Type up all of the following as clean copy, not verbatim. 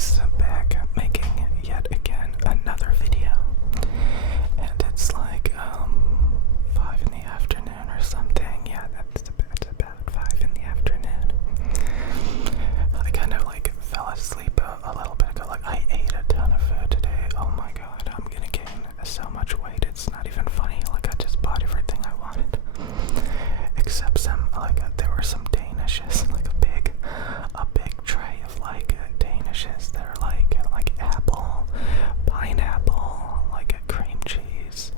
guys, back making yet again another video, and it's like 5 in the afternoon or something. Yeah, that's about 5 in the afternoon. I kind of like fell asleep a little bit ago. Like, I ate a ton of food today. Oh my god, I'm gonna gain so much weight, it's not even funny. Like, I just bought everything I wanted, except some, like, there were some danishes, like a big tray of like danishes that are like apple, pineapple, like a cream cheese,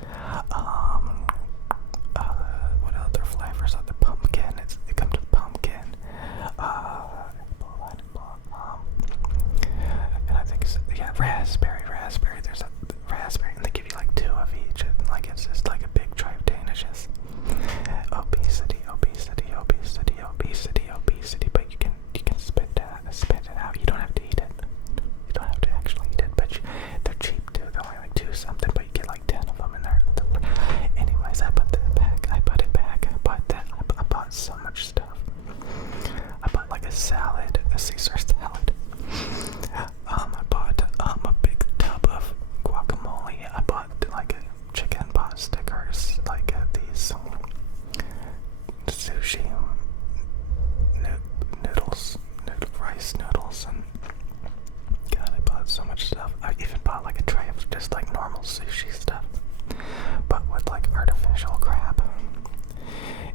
what other flavors are the pumpkin? It comes with pumpkin, and I think it's, yeah, raspberry. There's a raspberry, and they give you like 2 of each, and like it's just like a big tray of danishes. Obesity, but you can spit it out. You don't have to eat it. You don't have to actually eat it, but they're cheap too. They're only like 2 something, but you get like 10 of them in there. Anyways, I put it back. I bought so much stuff. I bought like a salad, a Caesar salad. I bought a big tub of guacamole. I bought like a chicken pot stickers, like these sushi rice noodles, and god, I bought so much stuff. I even bought like a tray of just like normal sushi stuff, but with like artificial crab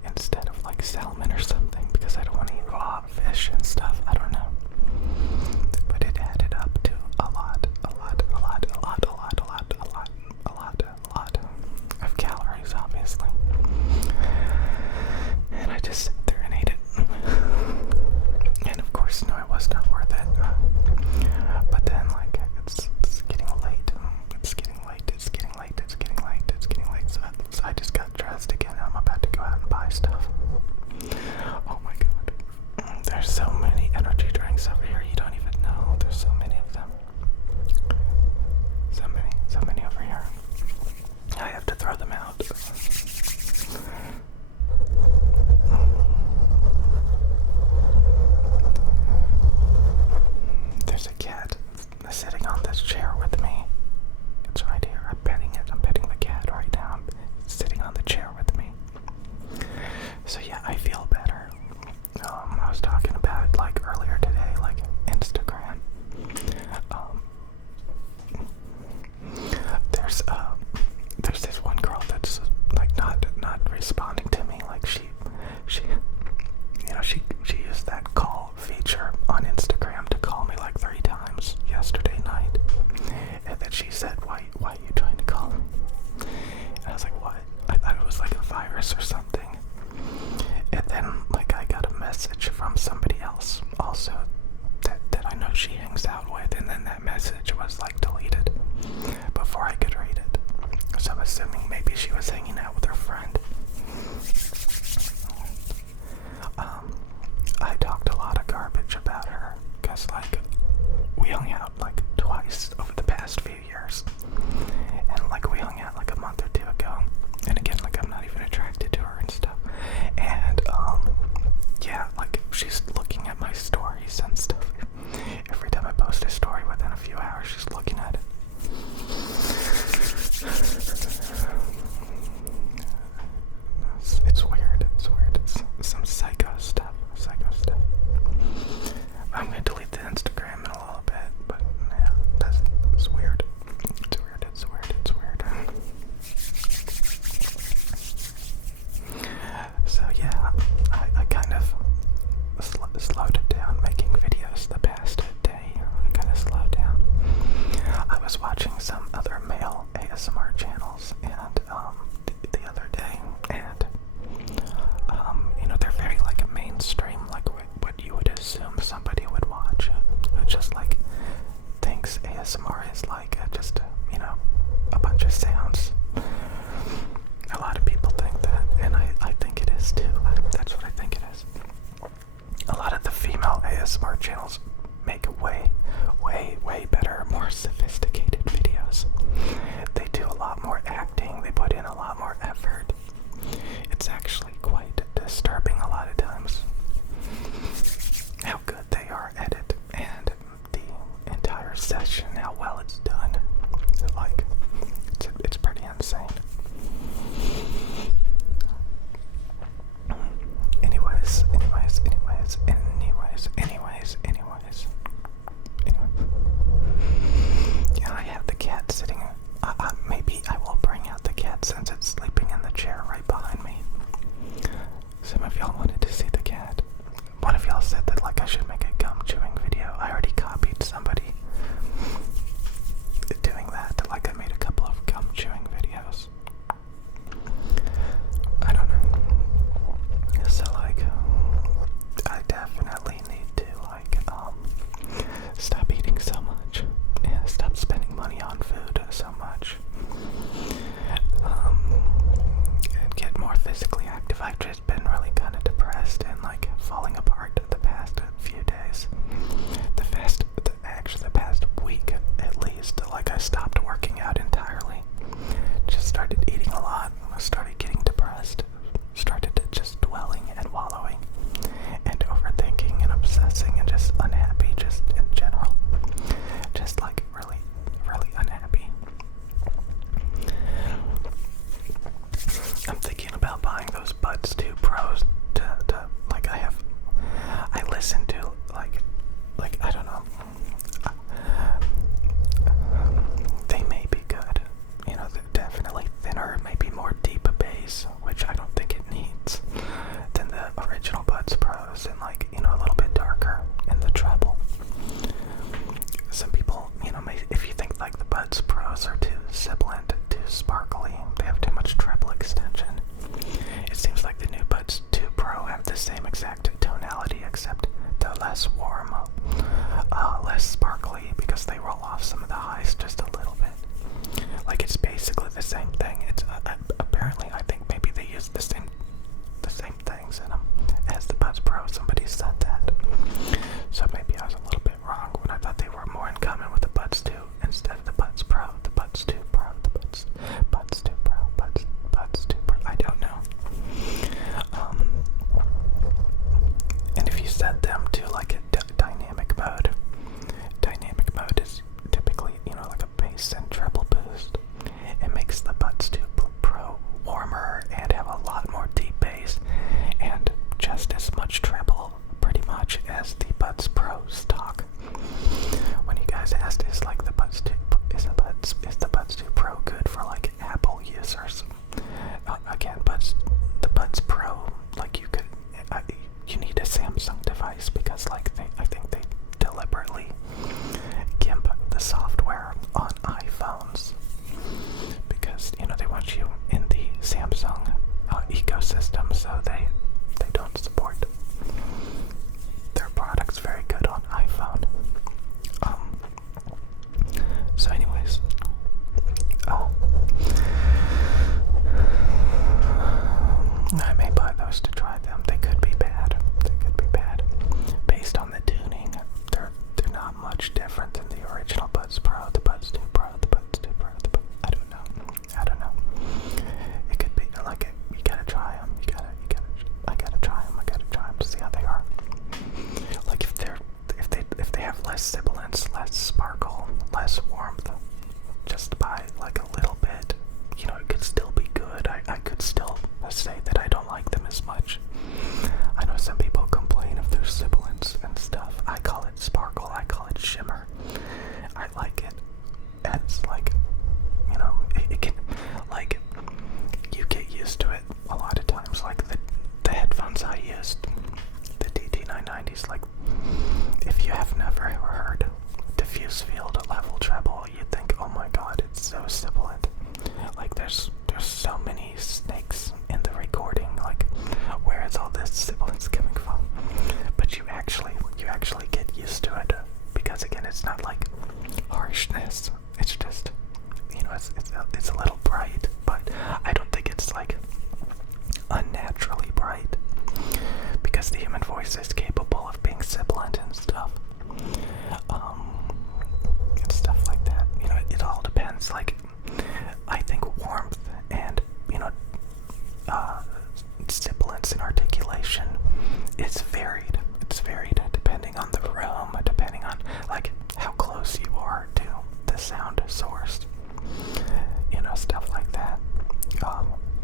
instead of like salmon or something, because I don't want to eat raw fish and stuff. I don't know, but it added up to a lot of calories, obviously. And I just sat there and ate it. And of course, no, it was not worth it. But then, like, it's getting late. So I just got dressed again, and I'm about to go out and buy stuff. Oh my god. There's so many energy drinks over here, you don't even know. There's so many of them. So many over here. I have to throw them out. There's a cat sitting on this chair with me. It's right here. I'm petting it. I'm petting the cat right now. It's sitting on the chair with me. So yeah, I feel better. I was talking about like earlier today, like Instagram. There's this one girl that's like not responding to me. Like she used that call feature on Instagram to call me like 3 times yesterday night, and then she said, "Why are you trying to call me?" And I was like, "What?" I thought it was like a virus or something. And then like I got a message from somebody else also that I know she hangs out with, and then that message was like deleted before I could read it. So I'm assuming maybe she was hanging out with her friend. I talked a lot of garbage about her, because like we hung out like twice over the past few years, and like we hung out like a month or 2 ago, and again, like I'm not even attracted to her and stuff, and yeah, like she's looking at my stories and stuff. Every time I post a story, within a few hours she's looking at it. It's weird. It's some psycho stuff. I'm gonna delete the Instagram in a little bit, but yeah, it's weird. It's weird. So yeah, I kind of slowed it down making videos the past day. I kind of slowed down. I was watching some other male ASMR channels and the other day, and they're very like mainstream, like what you would assume somebody would watch, who just like thinks ASMR is like just a bunch of sounds. A lot of people think that, and I think it is too. That's what I think it is. A lot of the female ASMR channels make way better, more sophisticated videos. They do a lot more acting, they put in a lot more effort. It's actually quite disturbing a lot of times how good they are at it, and the entire less sparkly because they roll off some of the highs just a little bit. Like it's basically the same thing. It's apparently I think maybe they use the same things in them as the Buds Pro. Somebody said that, so maybe I was a little bit wrong when I thought they were more in common with the Buds 2 instead of the Buds Pro. The Buds 2 Pro, the Buds 2 Pro, Buds 2 Pro. I don't know. And if you set them to like a dynamic mode is typically, like a bass and treble boost. It makes the Buds 2 Pro warmer and have a lot more deep bass and just as much treble pretty much as the Buds Pro stock. When you guys asked is the Buds 2 the Buds 2 Pro good for like Apple users? Again, the Buds Pro, like you need a Samsung device because I think they deliberately gimp the software on iPhones because they want you in the Samsung ecosystem, so they don't support their products very good on iPhone. So anyways, I may buy those to try them. They could be bad. Based on the tuning, they're not much different than the original Buds Pro, the Buds 2 Pro, the Buds 2 Pro, I don't know. It could be you gotta try them. I gotta try them to see how they are. Like if they have less sibilance, less sparkle, less warmth, just by like a little bit, it could still be good. I could still say that I don't like them as much. I know some people complain of their sibilance and stuff. I call it sparkle, I call it shimmer. I like it. And it's like, it can, like, you get used to it a lot of times. Like the headphones I used, the DT990s, like, if you have never heard diffuse field level treble, you'd think, oh my god, it's so sibilant. Like there's so many snakes in the recording, like where is all this sibilance coming from? But you actually get used to it because again, it's not like harshness. It's just it's a little bright, but I don't think it's like unnaturally bright because the human voice is capable of being sibilant and stuff. And stuff like that. It all depends. Like I think warmth and sibilance and articulation is varied. It's varied depending on the room, depending on like how close you are to the sound source. Stuff like that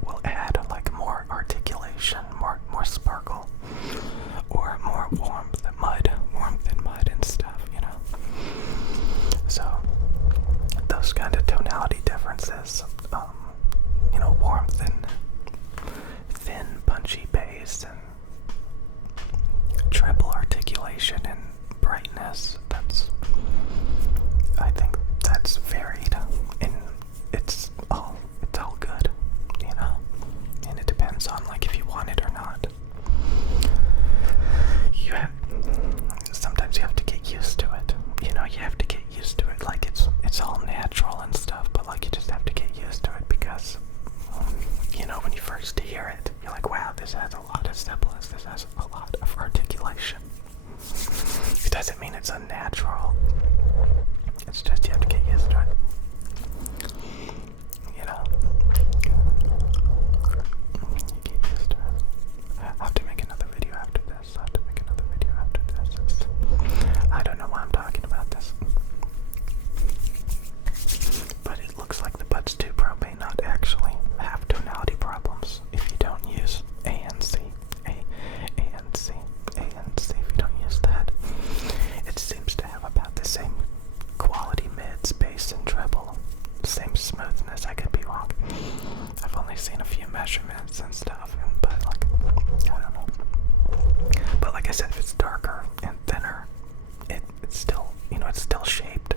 will add like more articulation, more sparkle, or more warmth and mud and stuff. So those kind of tonality differences, warmth and thin punchy bass and treble articulation and brightness, I think that's varied, and it's all good, and it depends on like if you want it or not. Sometimes you have to get used to it, you have to get used to it, like it's all natural and stuff, but like you just have to get used to it because when you first hear it, you're like, wow, this has a lot of sibilance, this has a lot of articulation. It doesn't mean it's unnatural. It's just you have to get used to it. You get used to it. I have to make another video after this. I don't know why I'm talking about this. But it looks like the Buds 2 Pro may not actually have tonality problems if you don't use ANC. If you don't use that, it seems to have about the same quality mids, bass, and treble. Same smoothness. I could be wrong. I've only seen a few measurements and stuff, but like, I don't know. But like I said, if it's darker and thinner, it's still, it's still shaped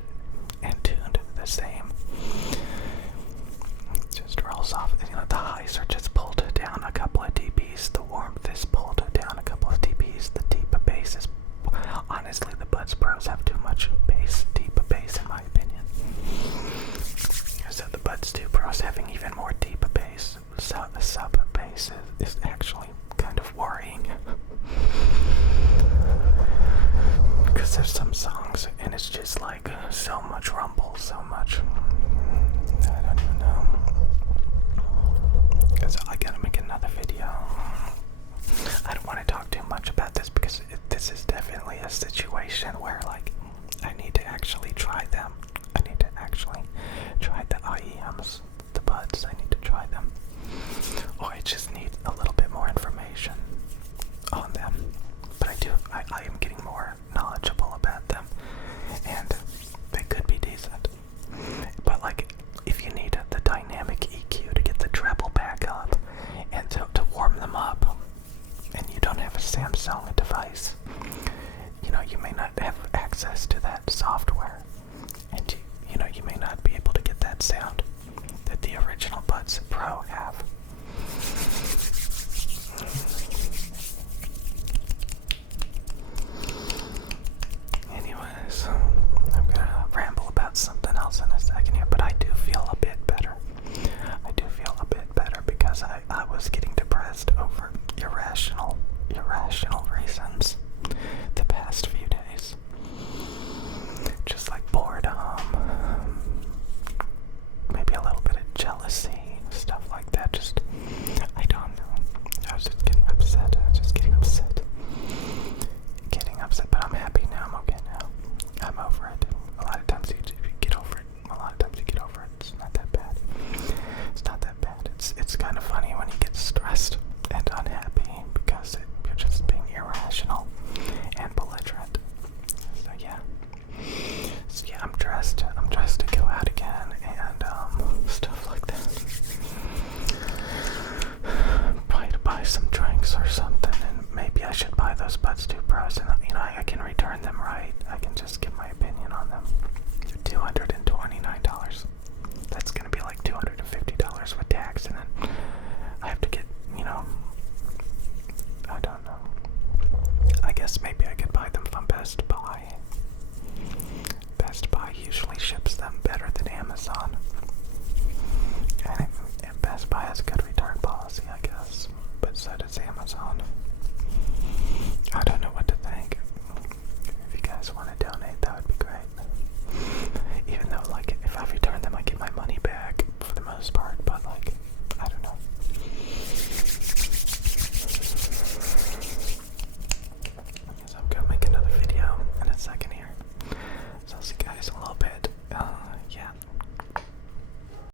and tuned the same. It just rolls off. The highs are just pulled down a couple of dBs. The warmth is pulled down a couple of dBs. The deep bass is, honestly, the Buds Buds Pros have too much bass, deep bass in my opinion. So the Buds 2 Pros having even more deep bass, sub bass is actually kind of worrying. Because there's some songs and it's just like so much rumble, so much. I don't even know. So I gotta make another video. I don't want to talk too much about this because this is definitely a situation where like I need to actually try them. I need to actually try the IEMs, the Buds. I need to try them. Or I just need a little bit more information on them. But I am getting more knowledgeable about them, and they could be decent. But like, if you need the dynamic EQ to get the treble back up, and to warm them up, and you don't have a Samsung device, you know, you may not have access to that software, and you may not be able to get that sound that the original Buds Pro have. Anyways, I'm gonna ramble about something else in a second here, but I do feel a bit better. I do feel a bit better because I was getting depressed over irrational reasons the past few days. Just like boredom, maybe a little bit of jealousy, stuff like that. Just, I don't know. I was just getting upset. Getting upset, but I'm happy now. I'm okay now. I'm over it. A lot of times you get over it. It's not that bad. It's not that bad. It's kind of funny when you get stressed and unhappy because you're just being irrational and belligerent. So yeah. I'm dressed. I'm dressed to go out again and stuff like that. Probably to buy some drinks or something, and maybe I should buy those Buds 2 Pros, and I can return them, right? I can just give my opinion on them. $229. That's gonna be like $250 with tax, and then I have to get, I don't know. I guess maybe I could buy them from Best Buy. Best Buy usually ships them better than Amazon. And Best Buy has a good return policy, I guess. But so does Amazon. I don't know what to think. If you guys want to donate, that would be great. Even though, like, if I return them, I get my money back for the most part.